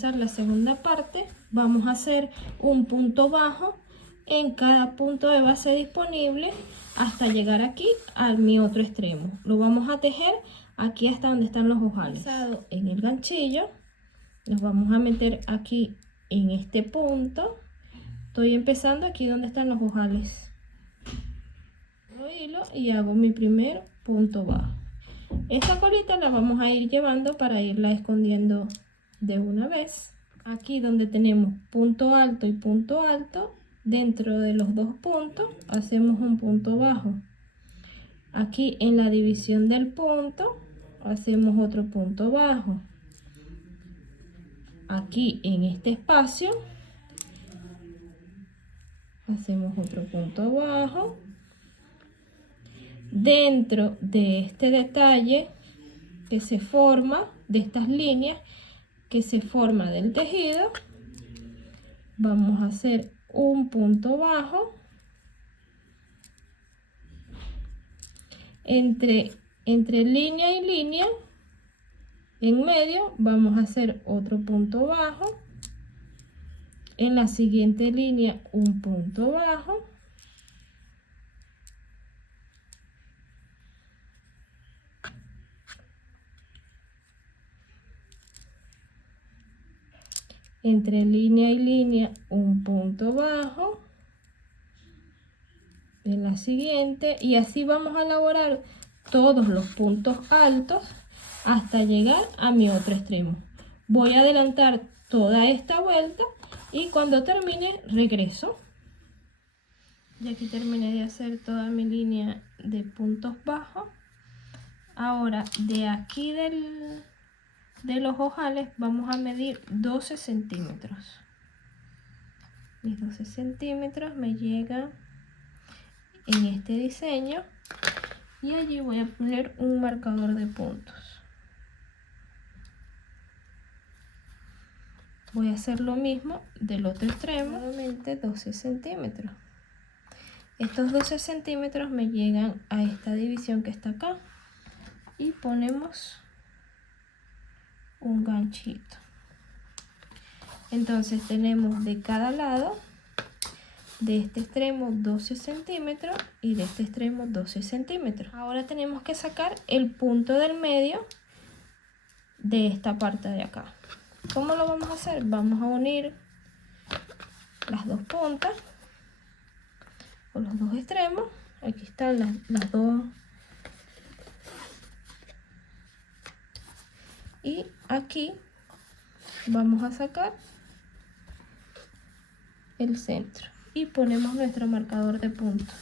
comenzar la segunda parte, vamos a hacer un punto bajo en cada punto de base disponible hasta llegar aquí a mi otro extremo. Lo vamos a tejer aquí hasta donde están los ojales. En el ganchillo nos vamos a meter aquí en este punto. Estoy empezando aquí donde están los ojales. Hilo y hago mi primer punto bajo. Esta colita la vamos a ir llevando para irla escondiendo de una vez. Aquí donde tenemos punto alto y punto alto, dentro de los dos puntos hacemos un punto bajo. Aquí en la división del punto hacemos otro punto bajo. Aquí en este espacio hacemos otro punto bajo. Dentro de este detalle que se forma, de estas líneas que se forma del tejido, vamos a hacer un punto bajo. Entre línea y línea, en medio, vamos a hacer otro punto bajo. En la siguiente línea, un punto bajo. Entre línea y línea, un punto bajo. En la siguiente, y así vamos a elaborar todos los puntos altos hasta llegar a mi otro extremo. Voy a adelantar toda esta vuelta y cuando termine regreso. Ya aquí terminé de hacer toda mi línea de puntos bajos. Ahora de aquí de los ojales vamos a medir 12 centímetros. Mis 12 centímetros me llegan en este diseño y allí voy a poner un marcador de puntos. Voy a hacer lo mismo del otro extremo, nuevamente 12 centímetros. Estos 12 centímetros me llegan a esta división que está acá y ponemos un ganchito. Entonces tenemos de cada lado, de este extremo 12 centímetros y de este extremo 12 centímetros. Ahora tenemos que sacar el punto del medio de esta parte de acá. ¿Cómo lo vamos a hacer? Vamos a unir las dos puntas o los dos extremos. Aquí están las dos. Y aquí vamos a sacar el centro y ponemos nuestro marcador de punto.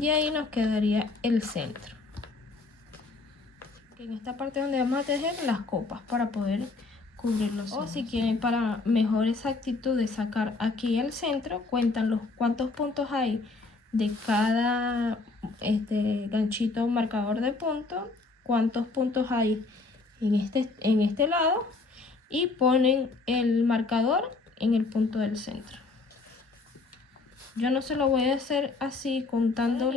Y ahí nos quedaría el centro. En esta parte donde vamos a tejer las copas para poder cubrirlos. O si quieren para mejor exactitud de sacar aquí el centro, cuentan los cuántos puntos hay de cada ganchito marcador de punto, cuántos puntos hay en este lado y ponen el marcador en el punto del centro. Yo no se lo voy a hacer así contando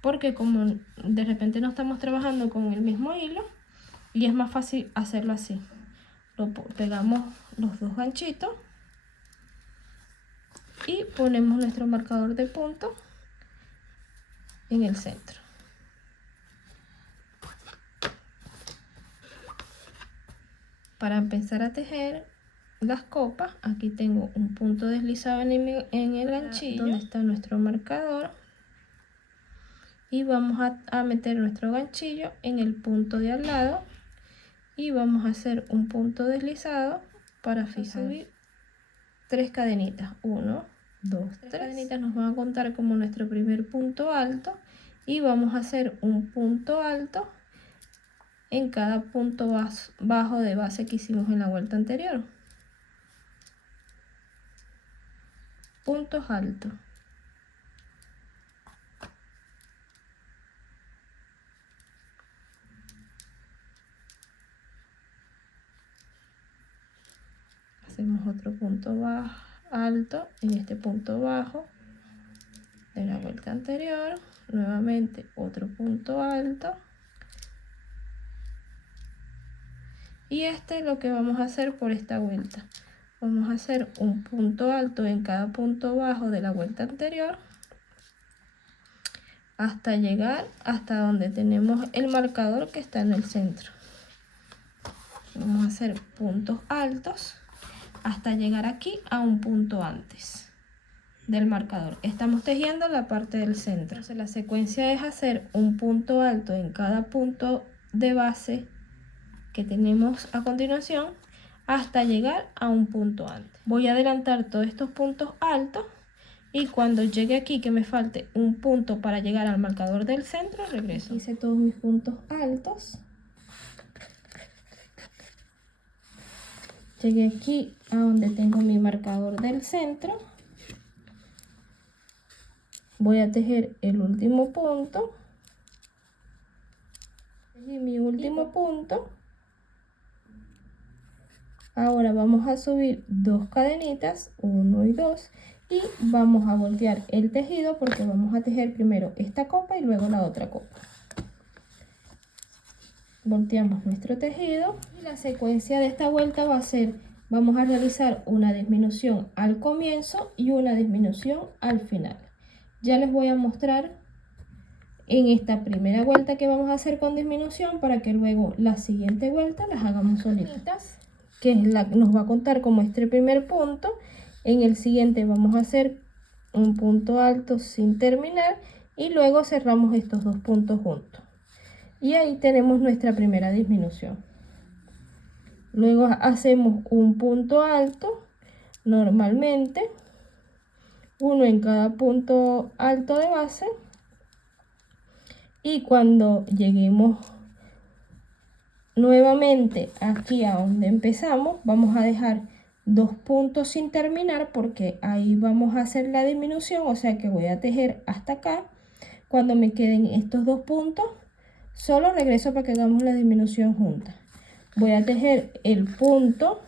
porque como de repente no estamos trabajando con el mismo hilo y es más fácil hacerlo así. Pegamos los dos ganchitos y ponemos nuestro marcador de punto en el centro. Para empezar a tejer las copas, aquí tengo un punto deslizado en el ganchillo donde está nuestro marcador y vamos a meter nuestro ganchillo en el punto de al lado y vamos a hacer un punto deslizado para fijar. Subir 3 cadenitas, 1, 2, 3 cadenitas nos van a contar como nuestro primer punto alto y vamos a hacer un punto alto en cada punto bajo de base que hicimos en la vuelta anterior. Puntos altos. Hacemos otro punto alto en este punto bajo de la vuelta anterior, nuevamente otro punto alto. Y este es lo que vamos a hacer por esta vuelta. Vamos a hacer un punto alto en cada punto bajo de la vuelta anterior hasta llegar hasta donde tenemos el marcador que está en el centro. Vamos a hacer puntos altos hasta llegar aquí a un punto antes del marcador. Estamos tejiendo la parte del centro. Entonces, la secuencia es hacer un punto alto en cada punto de base que tenemos a continuación hasta llegar a un punto antes. Voy a adelantar todos estos puntos altos y cuando llegue aquí que me falte un punto para llegar al marcador del centro, regreso. Hice todos mis puntos altos. Llegué aquí a donde tengo mi marcador del centro. Voy a tejer el último punto. Tejí mi último punto. Ahora vamos a subir 2 cadenitas, 1 y 2, y vamos a voltear el tejido porque vamos a tejer primero esta copa y luego la otra copa. Volteamos nuestro tejido y la secuencia de esta vuelta va a ser, vamos a realizar una disminución al comienzo y una disminución al final. Ya les voy a mostrar en esta primera vuelta que vamos a hacer con disminución para que luego la siguiente vuelta las hagamos solitas, que es la que nos va a contar como este primer punto. En el siguiente vamos a hacer un punto alto sin terminar y luego cerramos estos dos puntos juntos. Y ahí tenemos nuestra primera disminución. Luego hacemos un punto alto normalmente, uno en cada punto alto de base, y cuando lleguemos nuevamente aquí a donde empezamos, vamos a dejar 2 puntos sin terminar porque ahí vamos a hacer la disminución, o sea que voy a tejer hasta acá. Cuando me queden estos 2 puntos, solo regreso para que hagamos la disminución juntas. Voy a tejer el punto,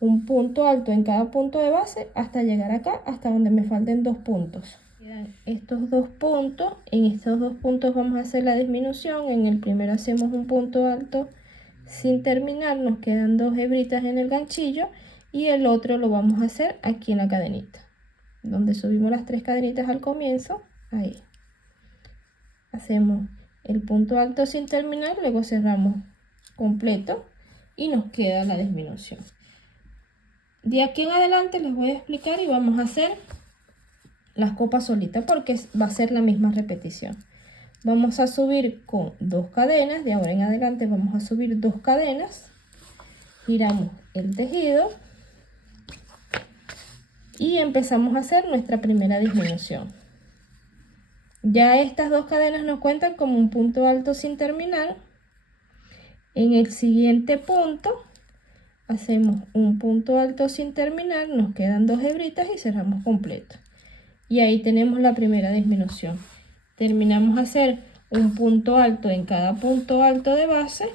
un punto alto en cada punto de base hasta llegar acá, hasta donde me falten 2 puntos. Quedan estos 2 puntos, en estos 2 puntos vamos a hacer la disminución. En el primero hacemos un punto alto sin terminar, nos quedan 2 hebritas en el ganchillo y el otro lo vamos a hacer aquí en la cadenita, donde subimos las 3 cadenitas al comienzo. Ahí hacemos el punto alto sin terminar, luego cerramos completo y nos queda la disminución. De aquí en adelante les voy a explicar y vamos a hacer las copas solitas porque va a ser la misma repetición. Vamos a subir con 2 cadenas, de ahora en adelante vamos a subir 2 cadenas, giramos el tejido y empezamos a hacer nuestra primera disminución. Ya estas 2 cadenas nos cuentan como un punto alto sin terminar. En el siguiente punto hacemos un punto alto sin terminar, nos quedan 2 hebritas y cerramos completo. Y ahí tenemos la primera disminución. Terminamos a hacer un punto alto en cada punto alto de base,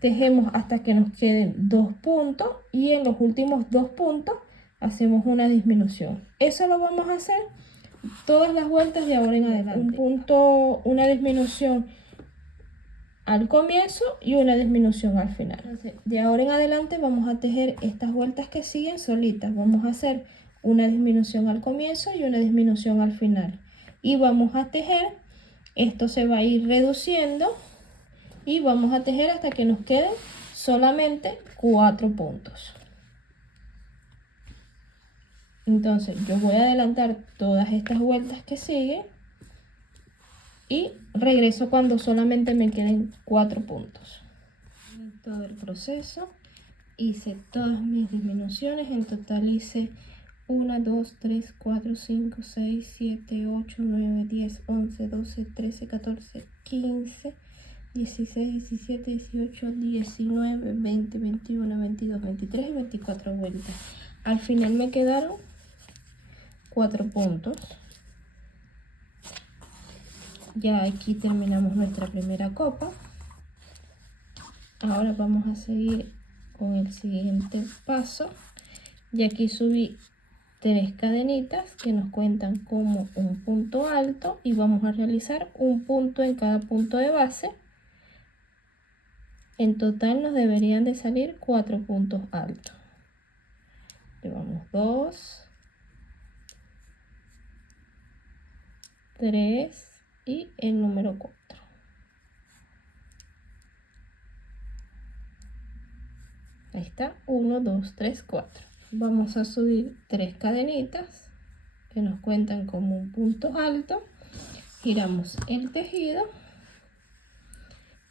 tejemos hasta que nos queden 2 puntos y en los últimos 2 puntos hacemos una disminución. Eso lo vamos a hacer todas las vueltas de ahora en adelante. Un punto, una disminución al comienzo y una disminución al final. Entonces, de ahora en adelante vamos a tejer estas vueltas que siguen solitas. Vamos a hacer una disminución al comienzo y una disminución al final. Y vamos a tejer, esto se va a ir reduciendo y vamos a tejer hasta que nos queden solamente 4 puntos. Entonces yo voy a adelantar todas estas vueltas que siguen y regreso cuando solamente me queden 4 puntos. Todo el proceso, hice todas mis disminuciones, en total hice 1, 2, 3, 4, 5, 6, 7, 8, 9, 10, 11, 12, 13, 14, 15, 16, 17, 18, 19, 20, 21, 22, 23 y 24 vueltas. Al final me quedaron 4 puntos. Ya aquí terminamos nuestra primera copa. Ahora vamos a seguir con el siguiente paso. Y aquí subí 3 cadenitas que nos cuentan como un punto alto y vamos a realizar un punto en cada punto de base. En total nos deberían de salir 4 puntos altos. Llevamos 2, 3 y el número 4. Ahí está, 1, 2, 3, 4. Vamos a subir 3 cadenitas que nos cuentan como un punto alto. Giramos el tejido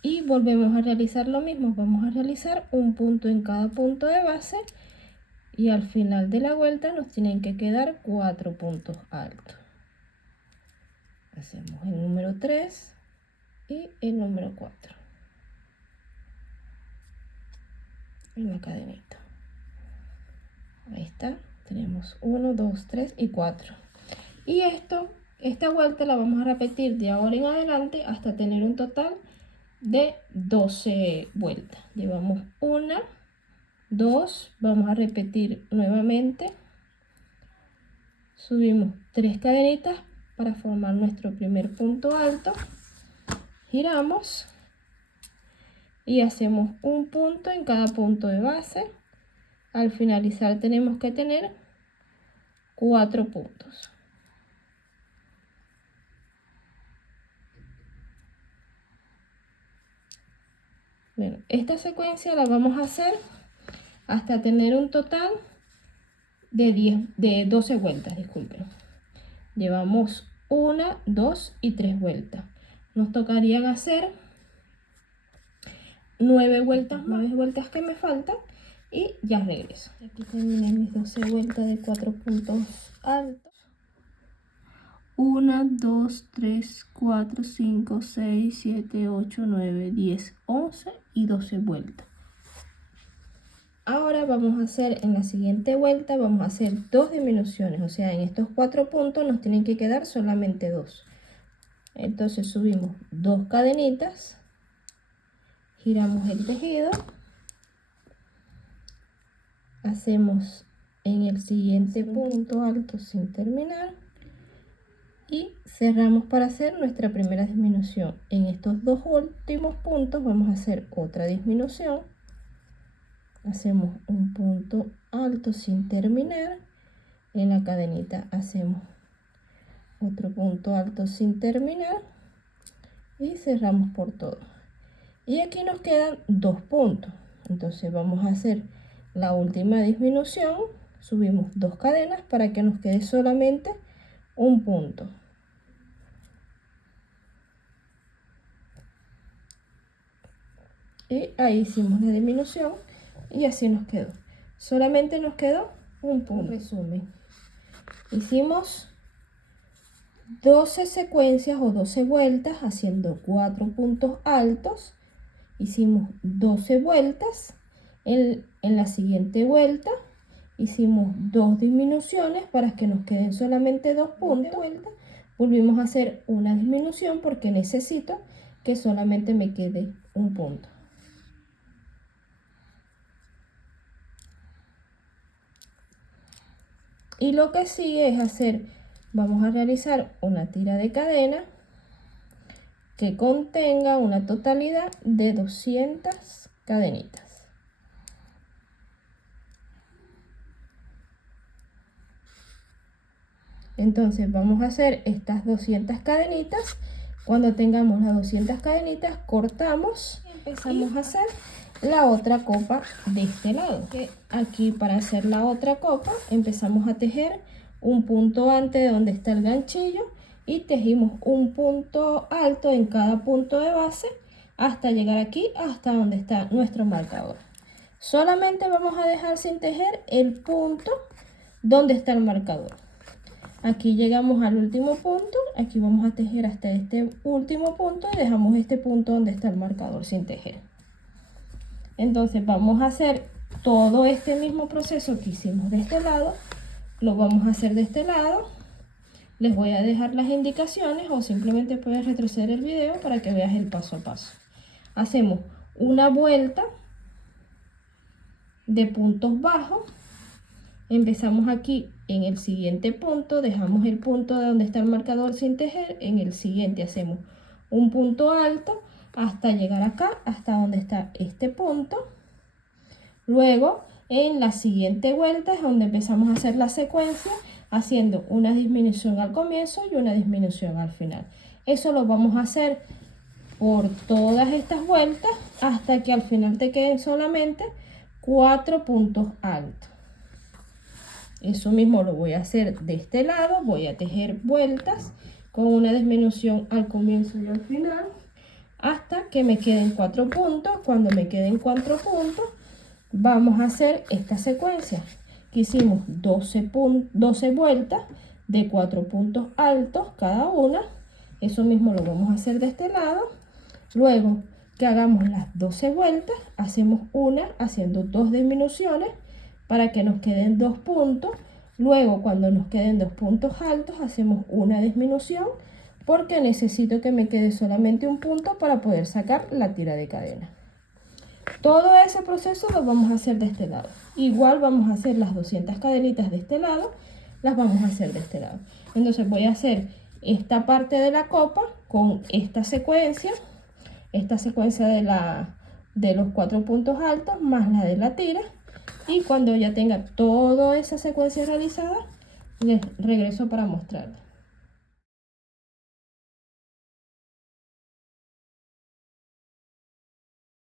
y volvemos a realizar lo mismo. Vamos a realizar un punto en cada punto de base y al final de la vuelta nos tienen que quedar 4 puntos altos. Hacemos el número 3 y el número 4 en la cadenita. Ahí está, tenemos 1, 2, 3 y 4. Y esta vuelta la vamos a repetir de ahora en adelante hasta tener un total de 12 vueltas. Llevamos 1, 2, vamos a repetir nuevamente. Subimos 3 cadenitas para formar nuestro primer punto alto. Giramos y hacemos un punto en cada punto de base. Al finalizar tenemos que tener 4 puntos. Bueno, esta secuencia la vamos a hacer hasta tener un total de 12 vueltas, disculpen. Llevamos 1, 2 y 3 vueltas. Nos tocarían hacer 9 vueltas, 9 vueltas que me faltan y ya regreso. Aquí terminé mis 12 vueltas de 4 puntos altos. 1, 2, 3, 4, 5, 6, 7, 8, 9, 10, 11 y 12 vueltas. Ahora vamos a hacer en la siguiente vuelta, vamos a hacer 2 disminuciones, o sea, en estos 4 puntos nos tienen que quedar solamente 2. Entonces subimos 2 cadenitas, giramos el tejido, hacemos en el siguiente punto alto sin terminar y cerramos para hacer nuestra primera disminución. En estos 2 últimos puntos vamos a hacer otra disminución. Hacemos un punto alto sin terminar. En la cadenita hacemos otro punto alto sin terminar y cerramos por todo. Y aquí nos quedan 2 puntos. Entonces vamos a hacer la última disminución. Subimos 2 cadenas para que nos quede solamente un punto. Y ahí hicimos la disminución y así nos quedó. Solamente nos quedó un punto. Resumen. Hicimos 12 secuencias o 12 vueltas haciendo 4 puntos altos. Hicimos 12 vueltas. En la siguiente vuelta hicimos 2 disminuciones para que nos queden solamente 2 puntos. Volvimos a hacer una disminución porque necesito que solamente me quede un punto. Y lo que sigue es hacer, vamos a realizar una tira de cadena que contenga una totalidad de 200 cadenitas. Entonces vamos a hacer estas 200 cadenitas. Cuando tengamos las 200 cadenitas cortamos y empezamos a hacer la otra copa de este lado. Que aquí para hacer la otra copa empezamos a tejer un punto antes de donde está el ganchillo y tejimos un punto alto en cada punto de base hasta llegar aquí, hasta donde está nuestro marcador. Solamente vamos a dejar sin tejer el punto donde está el marcador. Aquí llegamos al último punto, aquí vamos a tejer hasta este último punto y dejamos este punto donde está el marcador sin tejer. Entonces vamos a hacer todo este mismo proceso que hicimos de este lado, lo vamos a hacer de este lado. Les voy a dejar las indicaciones o simplemente puedes retroceder el video para que veas el paso a paso. Hacemos una vuelta de puntos bajos Empezamos aquí en el siguiente punto, dejamos el punto de donde está el marcador sin tejer, en el siguiente hacemos un punto alto hasta llegar acá, hasta donde está este punto. Luego en la siguiente vuelta es donde empezamos a hacer la secuencia, haciendo una disminución al comienzo y una disminución al final. Eso lo vamos a hacer por todas estas vueltas hasta que al final te queden solamente 4 puntos altos. Eso mismo lo voy a hacer de este lado, voy a tejer vueltas con una disminución al comienzo y al final hasta que me queden 4 puntos. Cuando me queden 4 puntos vamos a hacer esta secuencia que hicimos 12 vueltas de 4 puntos altos cada una. Eso mismo lo vamos a hacer de este lado. Luego que hagamos las 12 vueltas hacemos una haciendo 2 disminuciones para que nos queden 2 puntos. Luego cuando nos queden 2 puntos altos hacemos una disminución porque necesito que me quede solamente un punto para poder sacar la tira de cadena. Todo ese proceso lo vamos a hacer de este lado. Igual vamos a hacer las 200 cadenitas de este lado, las vamos a hacer de este lado. Entonces voy a hacer esta parte de la copa con esta secuencia de los 4 puntos altos más la de la tira. Y cuando ya tenga toda esa secuencia realizada, les regreso para mostrarles.